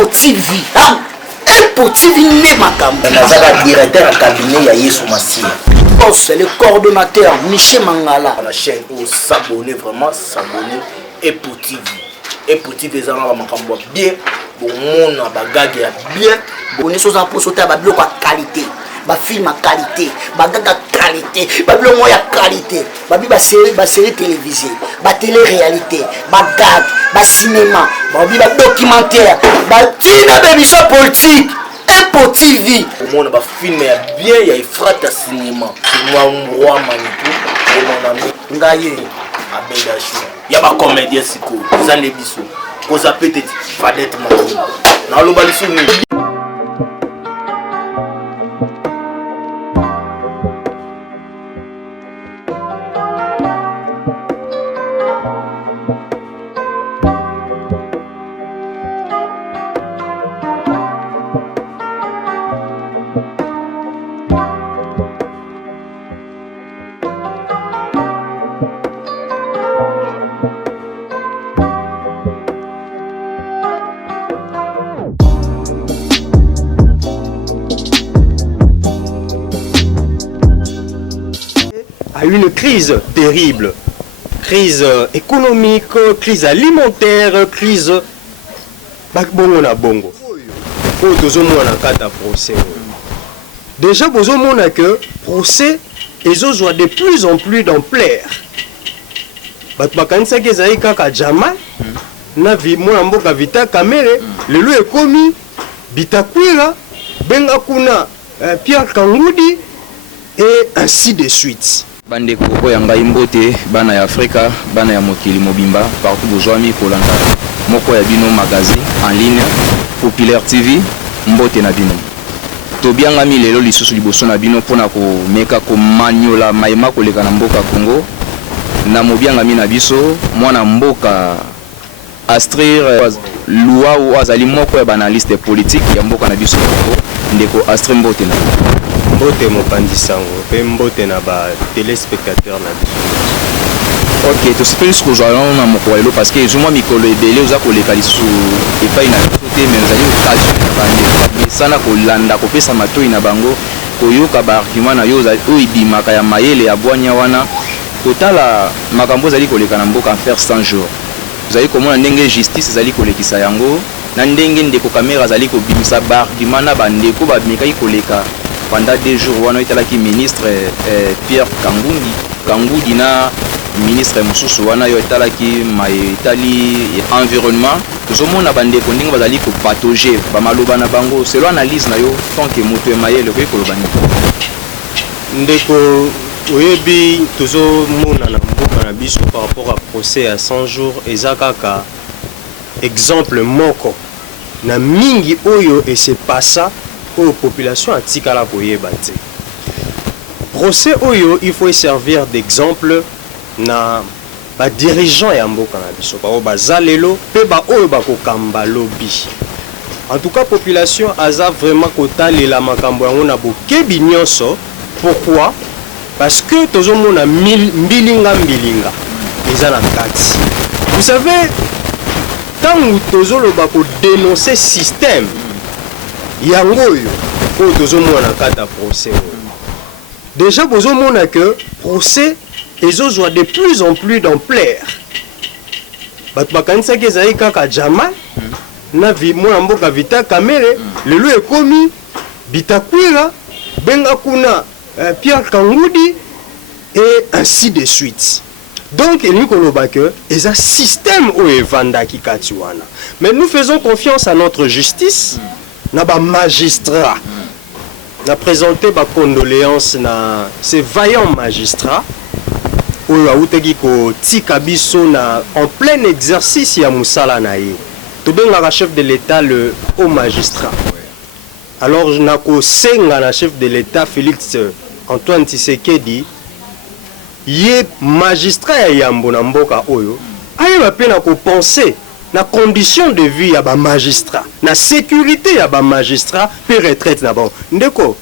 Impossible vie. Impossible n'est ma campagne. Nazaka directeur à cabinet ya Yesu Massia. C'est le coordonnateur Michel Mangala. La chaîne pour s'abonner, vraiment s'abonner. Impossible. Impossible les gens makambo bien. Bon monde na bagage bien. Bonne chose en pour sauter à bablo à qualité. Ba film à qualité, ba gaga qualité, ba bleu moya qualité, ba série télévisée, ba télé-réalité, ba gag, ba cinéma, ba documentaire, ba tina d'émission politique, Impossible vie. Au monde ba film ya bien, ya ifrata cinéma. C'est moi roi Manitou et mon ami Ngaye Abedacho. Ya ba comédien siko, Zane Biso. Koza peut-être Fadette Maki. Na lo balisu ni. Une crise terrible, crise économique, crise alimentaire, crise bongo na bongo. Pour tout monde kata procès. Déjà vous avez que procès ils ont de plus en plus d'ampleur. Bakanisa ke zai kaka jama na vi mona mboka vita kamere le lo ekomi bitakwira benga kuna Pierre Kangoudi et ainsi de suite. Bandeko oyo ngai mbote bana ya Afrika bana ya mokili mobimba partout bozwami kolanda moko ya bino magazine en ligne Populaire TV mbote na bino tobiangami lelo lisusu liboso na bino pona ko meka ko manyola maima koleka na mboka Congo na mobiangami na biso mwana mboka Astrid Lua ou azali moko ya banaliste politique ya mboka na biso ndeko Astrid mbote na mbote mopandi sango pe mbote na ba téléspectateurs na biso. Ok, to sepeli ce que j'allons na mokoelo parce que zuma mikolo ebele oza koleka lisu epai na côté mais ozali occasion bande sana kolanda kopesa matoi na bango koyoka ba argument na yo oyo ibimaka ya mayele ya bwanya wana kotala makambo ezali koleka na mboka en faire 100 jours. Ozali komona ndenge justice ezali kolekisa yango na ndenge ndeko kamera ezali kobimisa ba argument na bandeko bamekaki koleka pendant 2 jours wana italaki ministre Pierre Kangoudi na ministre Mosusu wana yo italaki maitali environnement tozomona bandeko ndenge bazali ko patauger ba maloba na bango selon analyse na yo tant que moto emayele ko kolobani ndeko oyebi tozomona na mboka na biso par rapport à procès à 100 jours ezakaka exemple moko na mingi oyo et c'est pas ça aux populations atikala koyeba te. Procès oyo il faut servir d'exemple na ba dirigeant ya mboka na biso ba bazalelo pe ba oyo ba kokamba lobby. En tout cas population aza vraiment kotalela makambo yango na bokebi nyonso. Pourquoi? Parce que tozomona mbilinga eza na kati. Vous savez tant tozoloba ko dénoncer système yango oyo oyo tozomona kata procès déjà bozomona que procès ezozwa de plus en plus d'ampleur bato bakanisaki ezali kaka jama na mwana mboka vita kamere lelo ekomi bitakwira benga kuna Pierre Kangoudi et ainsi de suite. Donc il nous que et un système où evandaki kati wana. Mais nous faisons confiance à notre justice. Na ba magistrat na présenté ba condoléances na ces vaillants magistrats oyo auteki ko tika biso na en plein exercice ya musala na ye to benga chef de l'état le haut magistrat. Alors na ko senga na chef de l'état Félix Antoine Tshisekedi ye magistrat ya yambo na mboka oyo ayeba pe na ko penser na condition de vie ya ba magistrat na sécurité ya ba magistrat pe retraite na bon ndeko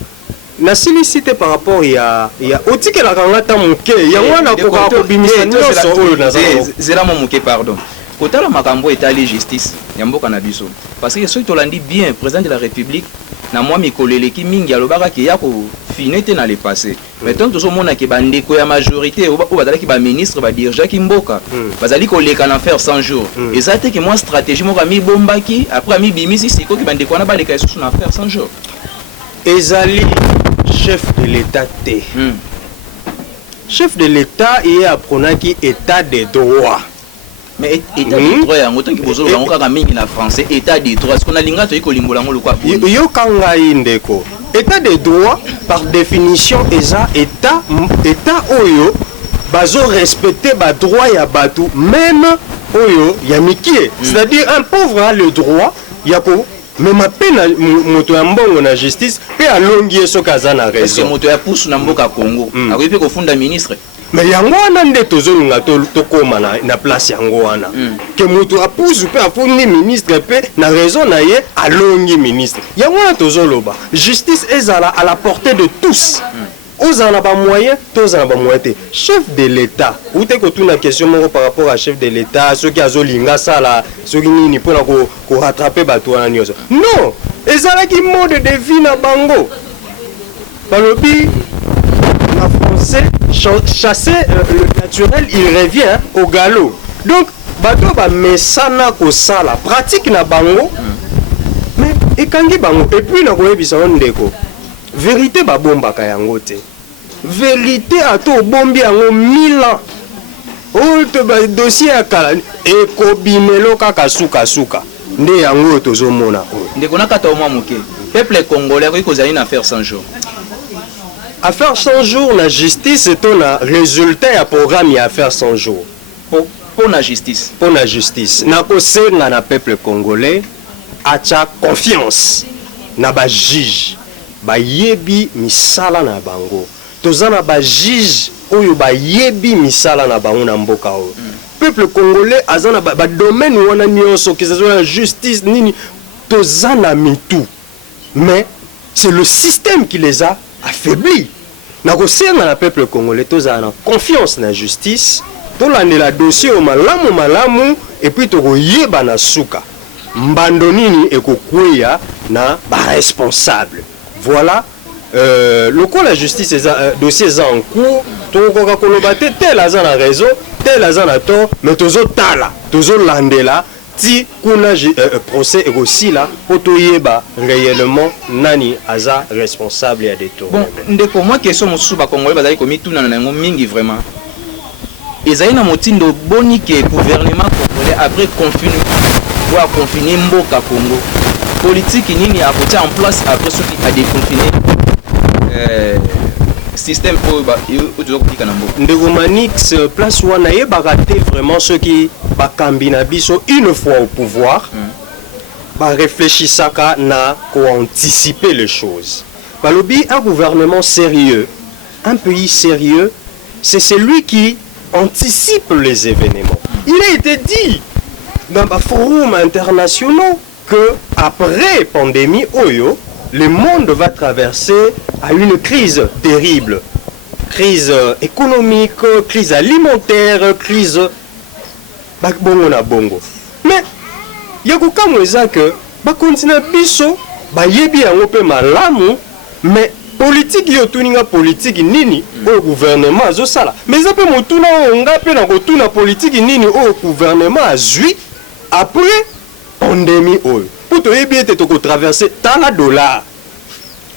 na silicité par rapport ya otike la kangata moke ya wana ko ka ko bimisa nyonso oyo na zela mo moke pardon kotala makambo etali justice ya mboka na biso parce que soki tolandi bien président de la république na mwa mikolo eleki mingi alobaka ke ya kofine te na le passé mais tant tozomona ke bandeko ya majorité oyo bazalaki baministre badirigeaki mboka bazali koleka na faire 100 jours eza te ke mwa stratégie moko amibombaki après amibimisi sikoki bandeko wana baleka lisusu na faire 100 jours ezali chef de l'état te chef de l'état ye aprenaki état de droit. Mais état de droit yango tanki bozolo bango kaka mingi na français état de droit. Est-ce qu'on a linga to ikolimbola ngo lokwa boni. Yo kanga indeko. État de droit par définition eza état oyo bazo respecter ba droit ya batu même oyo ya mikie. C'est-à-dire un pauvre a le droit ya ko même peine moto ya mbongo na justice pe alongi soki aza na raison. Parce que moto ya pusu na mboka Congo akoyi pe kofunda ministre. Mais yango wana nde tozolunga tokoma na place yango wana ke moto apusu pe afundi ministre pe na raison na ye alongi ministre yango wana tozoloba justice ezala à la portée de tous ozala ba moyen tozala ba moyen te chef de l'état ou te ko tuna question moko par rapport à chef de l'état ceux qui azolinga sala ceux qui nini pona ko rattraper bato wana nyoso non ezala ki mode de vie na bango balobi en français chasser le naturel il revient au galop donc bato ba mesana ko sala pratique na bango mais ekangi bango et puis na koyebisa ndeko vérité ba bomba ka yango te vérité ato bombi yango 1000 ans o to ba dossier akala ekobimelo kaka suka nde yango tozomona ndeko nakata omwa moke peuple congolais ko kozali na faire 100 jours affaire 100 jours la justice est un résultat ya programme ya affaire 100 jours pour la justice na kosenga na peuple congolais acha confiance na ba juge ba yebi misala na bango tozana ba juge oyo ba yebi misala na bango na mboka oyo peuple congolais azana ba domaine wana nyonso que ce soit la justice nini tozana mitu mais c'est le système qui les a affaibli. Na kosenga na peuple congolais tozala na confiance na justice tolandela dossier au malamu et puis tokoyeba na suka mbando nini ekokweya na ba responsable voilà lokola justice eza dossier eza en cours tokoka koloba te tel aza na raison tel aza na tort mais tozotala tozolandela ti kuna procès ekosila po toyeba réellement nani aza responsable ya détour. Bon ndeko moi question mosusu bakongolais bazali komituna na yango mingi vraiment ezali na motindo boni ke gouvernement congolais après confinement ou a confiner mboka Congo politique nini a poté en place après ce qui a déconfiné système ndeko Manix place wana yebaka te vraiment ceux qui bakambi na biso une fois au pouvoir ba réfléchissaka na ko anticiper les choses balobi un gouvernement sérieux un pays sérieux c'est celui qui anticipe les événements. Il a été dit dans les forums internationaux que après pandémie oyo le monde va traverser à une crise terrible. Crise économique, crise alimentaire, crise bongo na bongo. Mais yakuka mweza que ba continue biso ba yebi yango pe malamu mais politique yo tuninga politique nini au gouvernement azosala. Mais ça peut motuna onga pe na kotuna politique nini au gouvernement azui après pandémie oyo. Pour te yebi ete toko traverser tala dollar.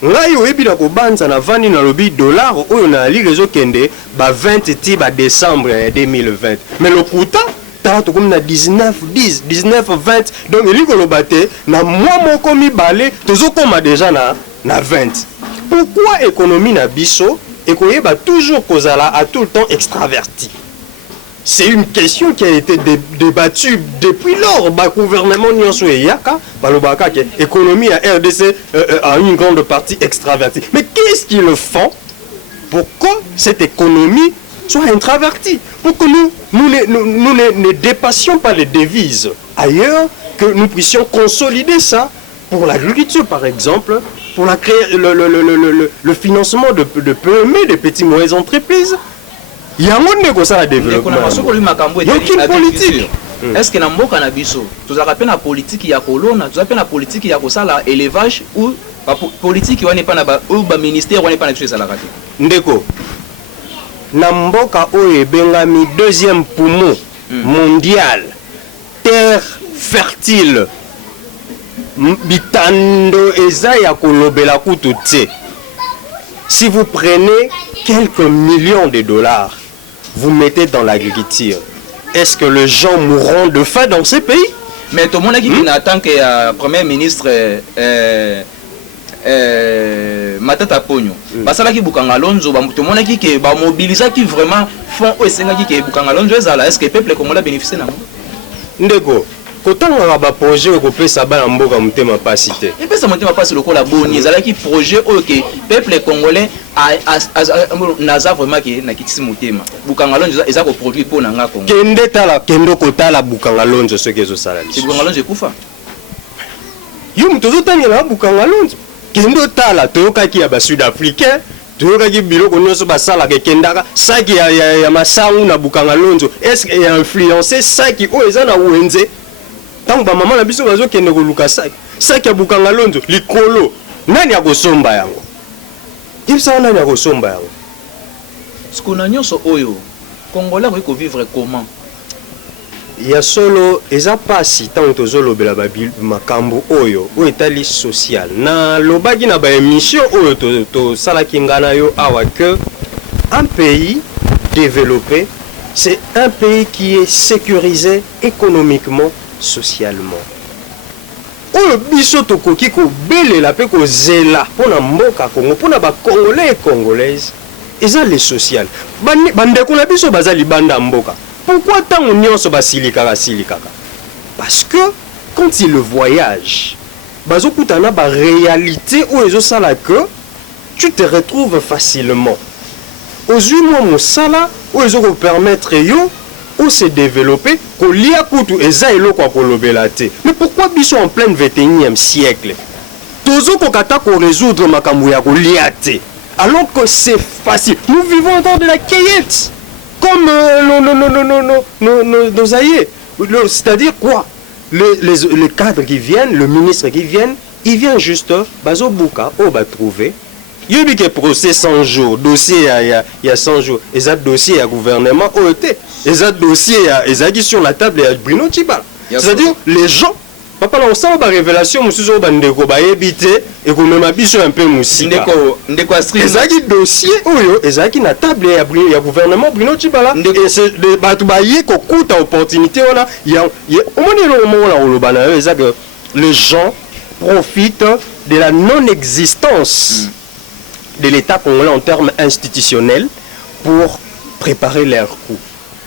Ngai oyebi na kobanza na vandi na lobi dollar oyo na li rezo kende ba 20 ti ba décembre 2020. Mais le pourtant tala to comme na 19 10 19 20 donc eli ko lobate na moi moko mi balé tozokoma déjà na 20. Pourquoi économie na biso ekoyeba toujours kozala à tout le temps extraverti? C'est une question qui a été débattue depuis lors. Le gouvernement nyonso yaka, balobaka que l'économie à RDC a une grande partie extravertie. Mais qu'est-ce qu'ils le font pour que cette économie soit introvertie? Pour que nous ne dépassions pas les devises ailleurs, que nous puissions consolider ça pour l'agriculture par exemple, pour la créer, le financement de PME, des petites et moyennes entreprises. Il y a un monde qui a développement. Il y a aucune politique. est-ce que na mboka na biso tozaka pe na politique ya kolona tozaka pe na politique ya kosala élevage ou politique wana pa na ba ou ba ministère wana pa na biso esalaka te ndeko na mboka oyo ebengami deuxième poumon mondial terre fertile bitando eza ya kolobela kutu te. Si vous prenez quelques millions de dollars, vous mettez dans l'agriculture, est-ce que les gens mourront de faim dans ces pays? Mais tout le monde qui attend que Premier ministre Matata Pogno, basala ki Bukanga Lonzo, tout le monde qui va mobiliser qui vraiment font qui Bukanga Lonzo, est-ce que le peuple congolais bénéficie na? Ndeko, kotanga ba projet ko pesa ba mboka mutema pasité. Et pesa mutema pasité lokola boni, ezala ki projet oyo ke peuple congolais naza vraiment ke na kitisi mutema. Bukanga Lonzo eza ko produit po na nga Congo. Kende tala kendo kotala Bukanga Lonzo ce que zo sala. Si Bukanga Lonzo ekufa. Yo mutozo tangela Bukanga Lonzo. Kendo tala toyokaki ya ba sud-africain, toyokaki biloko nyonso basala ke kendaka saki ya masangu na Bukanga Lonzo. Est-ce qu'il a influencé saki o eza na wenze? Tango ba mama na biso bazo kende koluka saki ya Bukanga Lonzo likolo nani akosomba yango? Kipsa nani akosomba yango? Skuna nyonso oyo Congolais ko vivre comment? Ya solo eza pasi tango tozolobela makambo oyo o etali social na lobaki na ba émission oyo to salaki ngana yo awa que un pays développé c'est un pays qui est sécurisé économiquement, socialement. Oyo biso tokoki ko belela pe ko zela pona mboka Congo pona ba congolais et congolaises eza le social bandeko na biso baza libanda mboka. Pourquoi tant on nyonso basilikaka? Parce que quand ils voyagent, bazokutana ba réalité ou ezosala que tu te retrouves facilement. Ozui mo mosala ou ezoko permettre yo ou se développer ko lia kutu eza eloko kolobela te. Mais pourquoi biso en plein 21e siècle tozoko kata ko résoudre makambo ya ko lia te alors que c'est facile. Nous vivons dans de la cueillette. Comme nos aïeux. C'est-à-dire quoi? Les cadres qui viennent, le ministre qui vient, il vient juste, bazo buka, on va trouver. Il y a eu procès 100 jours, dossier il y a 100 jours, et ça dossier à gouvernement OET, et ça dossier qui sur la table et Bruno Tchibala. C'est-à-dire les gens, papa là on sent la révélation, monsieur zo bandeko ba ebité et qu'on même biso un peu musika. Ndeko astri. Ezaki dossier oyo, ezaki na table ya gouvernement Bruno Tchibala. Et c'est de batu ba yé ko kuta opportunité on a au moins le moment là on bana que les gens profitent de la non-existence de l'État congolais en termes institutionnels pour préparer leur coup.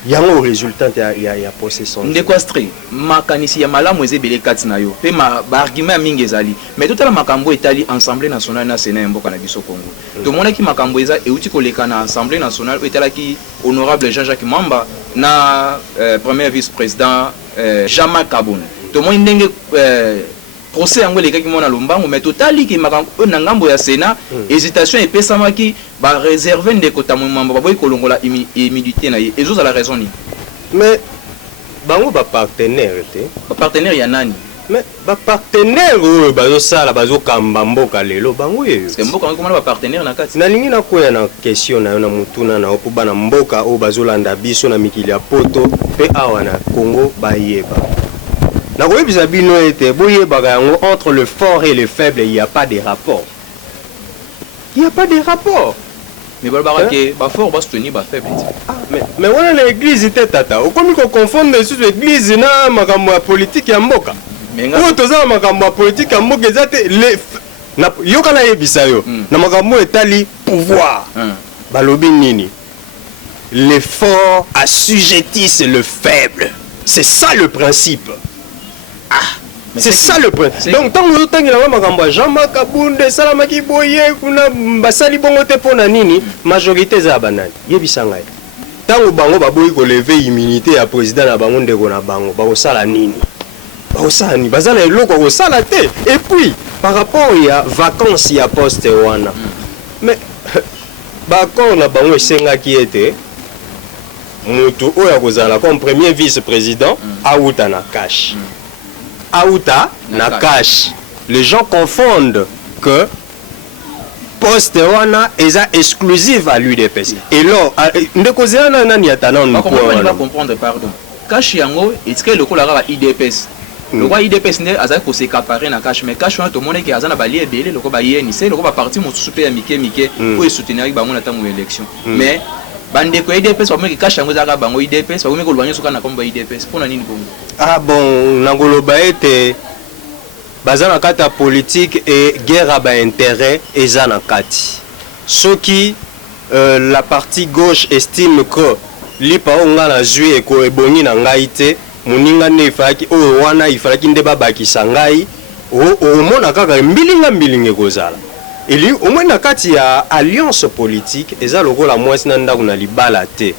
Il y a un résultat, il y a possession. Ndeko astri, makanisi ya malamu ezebele kati na yo. Pe ma argument mingi ezali. Mais tout à la makambo etali Assemblée nationale na Sénat mboka na biso Congo. To mona ki makambo eza euti koleka na Assemblée nationale etala ki honorable Jean-Jacques Mamba na premier vice-président Jean-Marc Kabon. To mona ndenge procès yango lekaki mona lombango mais totali ki makambo na ngambo ya Sénat hésitation epesamaki ba réserver ndeko tamumamba baboyi kolongola immunité na ye ezo za la raison ni mais bango ba partenaire te ba partenaire ya nani mais ba partenaire oyo bazo sala bazo kamba mboka lelo bango yeyo c'est mboka ngoma ba partenaire na kati na lingi na koya na question na yo na mutuna na okuba na mboka o bazo landa biso na mikili ya poto pe awa na Congo bayeba. Entre le fort et le faible, il n'y a pas de rapport. Il n'y a pas de rapport. Mais fort va soutenir faible. Mais voilà l'église était tata. Comme on confond l'église et la politique et mboka. Mais la politique et mboka les yokana yebisayo. Na makambo etali pouvoir. Balobi nini. Les forts assujettissent le faible. C'est ça le principe. C'est ça le point. Donc tant que tu as makambo Jean-Marc Kabunde salamaki boye kuna basali bongo te pona nini majorité za banani yebisanga tant bango baboyi ko lever immunité ya président na bango ndeko na bango ba osala nini ba osala ni bazala eloko ko sala te. Et puis par rapport à vacances ya poste wana mais ba kon na bango esenga ki ete mutu oyo akozala comme premier vice-président auta na cash. Auta na cash. Les gens confondent que poste wana eza exclusive à l'UDPS. Et là, ndeko zana nani atana on va comprendre pardon. Cash yango est-ce le kola ka IDPS. Le roi IDPS ne azali ko se caparer na cash mais cash wana to mona ke azana ba lié belé le ko ba yeni c'est le ko ba parti mo super mike pour soutenir bango na tango élection. Mais bandeko IDPS ba meke cash yango zaka bango IDPS ba meke ko lwanya soka na komba IDPS pona nini bongo. Ah bon, nangoloba ete bazana kata politique et guerre à intérêt et zana kati. Ceux qui la partie gauche estime que lipa onga na zui eko ebongi na ngaite muninga ne ifaki o wana ifaki ndeba bakisa ngai o mona kaka mbilinga kozala. Eli au moins na kati ya alliance politique eza lokola mwasi na ndako na libala te.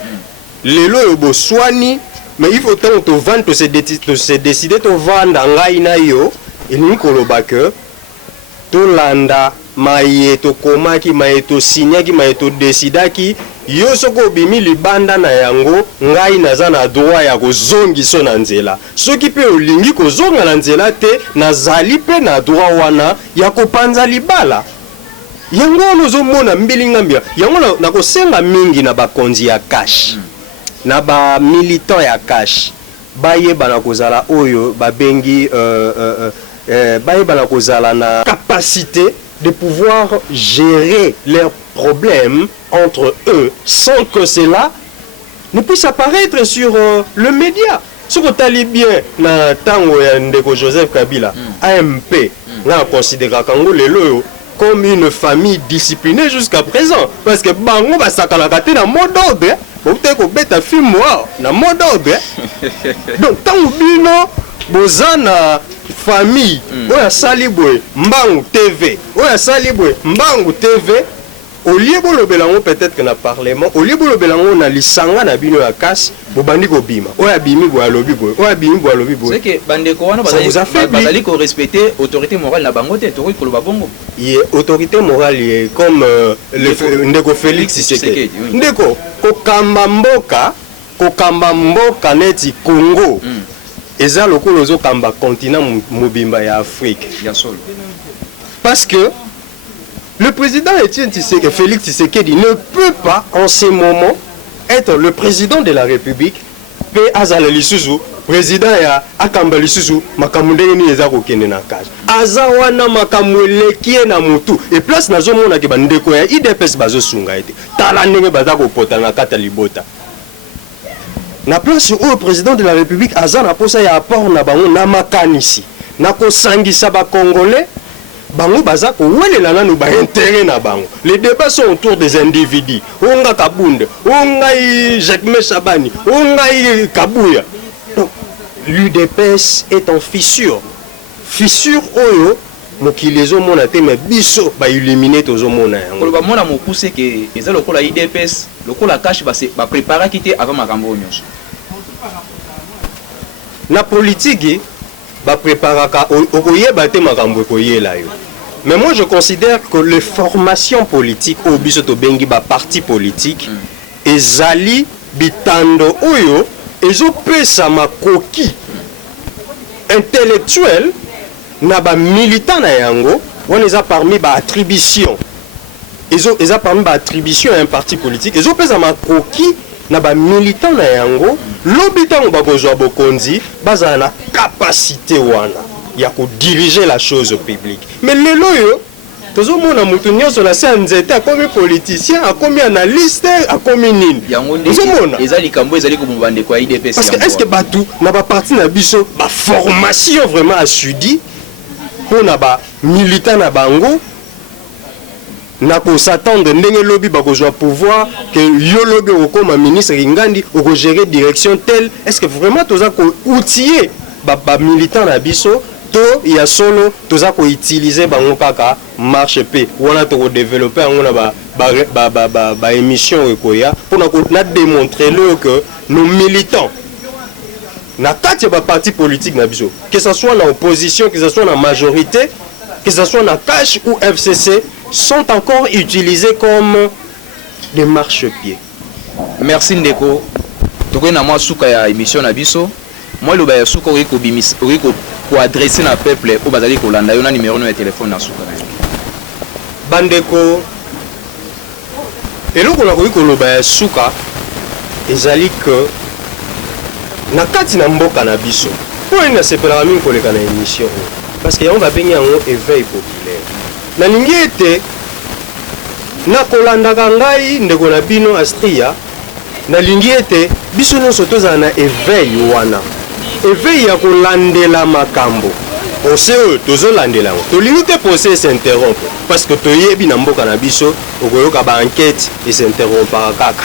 Lelo yo boswani mais il faut tant to vendre to se décider to vendre ngai na yo. Il nous koloba que to landa mayeto komaki mayeto signaki mayeto decidaki yo soko bimi libanda na yango ngai naza na droit ya kozongi so na nzela soki pe olingi kozonga na nzela te nazali pe na droit wana ya kopanza libala yango nozomona mbilinga mbia yango na kosenga mingi na bakonzi ya cash na ba militant ya cash bayeba na kozala oyo babengi bayeba na kozala na capacité de pouvoir gérer leurs problèmes entre eux sans que cela ne puisse apparaître sur le média. Ce que tu as bien na tango ya ndeko Joseph Kabila, AMP, na considéra Kango lelo comme une famille disciplinée jusqu'à présent parce que bango ba sakala kate na mot d'ordre, peut-être ko beta film na mot d'ordre. Donc tango bino bozana famille oya salibwe mbangu TV oya salibwe mbangu TV au lieu bolobelango peut-être que na parlement au lieu bolobelango na lisanga na bino ya kasi bobandi ko bima oya bimi bo alobi bo oya bimi bo alobi bo c'est que bandeko wana bazali ko respecter autorité morale na bango te to ko loba bongo ye autorité morale ye comme ndeko Félix Tshisekedi ndeko ko kamba mboka neti Congo eza lokolo zo kamba continent mobimba ya Afrique ya solo parce que le président Etienne Tshisekedi Félix Tshisekedi ne peut pas en ce moment être le président de la République pe azala lisusu président ya akamba lisusu makamundenge ni eza kokende na kaje azawana makamweleki na mutu et place nazo mona ke bandeko ya IDPS bazo sunga ete tala ndenge baza kopota na kata libota na place au président de la République azana posa ya apport na bango na makanisi na kosangisa ba congolais bango baza ko welela nanu ba intérêt na bango les débats sont autour des individus onga Kabunda onga Jacques Chabani onga Kabuya donc l'UDPS est en fissure oyo mokili ezomona te mais biso ba illuminer tozomona yango ba mona mokuse ke eza lokola IDPS lokola cash ba préparer quitter avant makambo nyonso na politique ba préparaka okoyeba te makambo koyela yo mais moi je considère que les formations politiques au biso to bengi ba parti politique ezali bitando oyo ezopesa makoki intellectuel na ba militant na yango on les a parmi ba attribution eza parmi ba attribution à un parti politique ezopesa makoki na ba militant na yango lobitango bakozwa bokonzi bazala na capacité wana ya ko diriger la chose publique mais lelo yo tozomona mutu nyonso na se nzete akomi politicien akomi analyste akomi nini tozomona ezali kambo ezali ko mubande kwa IDPS parce que est-ce que batu na ba parti na biso ba formation vraiment assudi pona ba militant na bango na ko s'attendre ndenge lobby bakozwa pouvoir que yo lobby okoma ministre ngandi oko gérer direction telle est-ce que vraiment toza ko outiller ba militant na biso to ya solo toza ko utiliser bango kaka marche pe wana to développer ngona ba émission ekoya pour na démontrer le que nos militants na kati ba parti politique na biso que ça soit la opposition que ça soit la majorité que ça soit na cash ou FCC sont encore utilisés comme des marchepieds. Merci Ndeko. tokoki na mwa suka ya émission na biso moi loba ya suka okoki kobimisa okoki koadresse na peuple oyo bazali kolanda yo na numéro no ya telefone na suka na yo bandeko eloko nakoki koloba ya suka ezali ke na kati na mboka na biso mpo nini nasepelaka mingi koleka na émission oyo parce que yango babengi yango éveil populaire nalingi ete nakolandaka ngai ndeko na bino Astria nalingi ete biso nyonso tozala na éveil wana éveil ya kolandela makambo ose oyo tozolandela yango tolingi te procès esinterrompre parce que toyebi na mboka na biso okoyoka baenquête esinterrompaka kaka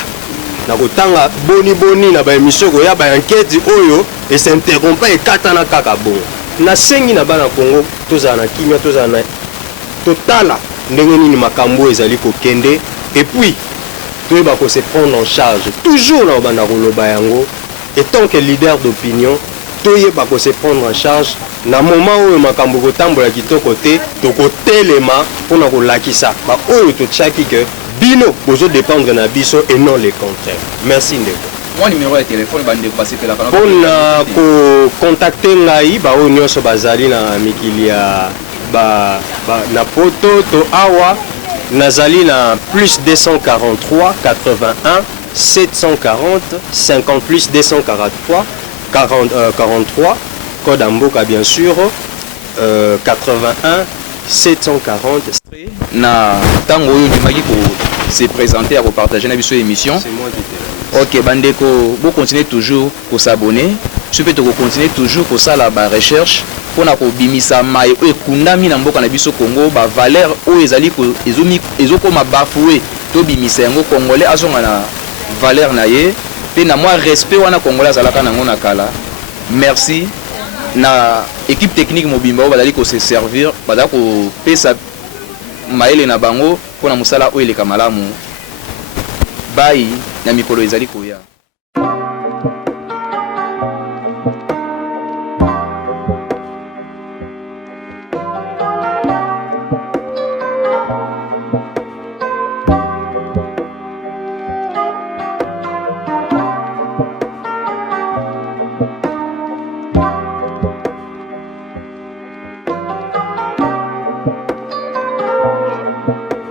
na kotanga boni na baémission koya baenquête oyo esinterrompa ekatana kaka bongo nasengi na bana Congo tozala na kimia tozala na totala ndenge nini makambo ezali kokende et puis toyeba ko se prendre en charge toujours na bana koloba yango et tant que leader d'opinion toyeba ko se prendre en charge na moment oyo makambo kotambola kitoko te tokotelema mpona kolakisa ba oyo totiaki ke bino bozo dépendre na biso et non le contraire. Merci ndeko. Moi numéro ya téléphone bandeko basepelaka mpona kocontacte ngai baoyo nyonso bazali na mikili ya na poto to awa nazali na plus 243 81 740 50 plus 243 43 code en mboka bien sûr 81 740 na tango oyo ndimaki ko se présenter à partager na biso émission. C'est moi qui t'ai. OK bandeko vous continuez toujours ko s'abonner tu peux continuer toujours ko sala ba recherche pona ko bimisa mai o ekundami na mboka na biso Congo ba valeur o ezali ko ezokoma bafoué to bimisa yango congolais azonga na valeur na ye pe na moi respect wana congolais azalaka nango na kala. Merci na équipe technique mobimba bazali ko se servir bazali ko pesa maele na bango pona musala o eleka malamu bai na mikolo ezali koya.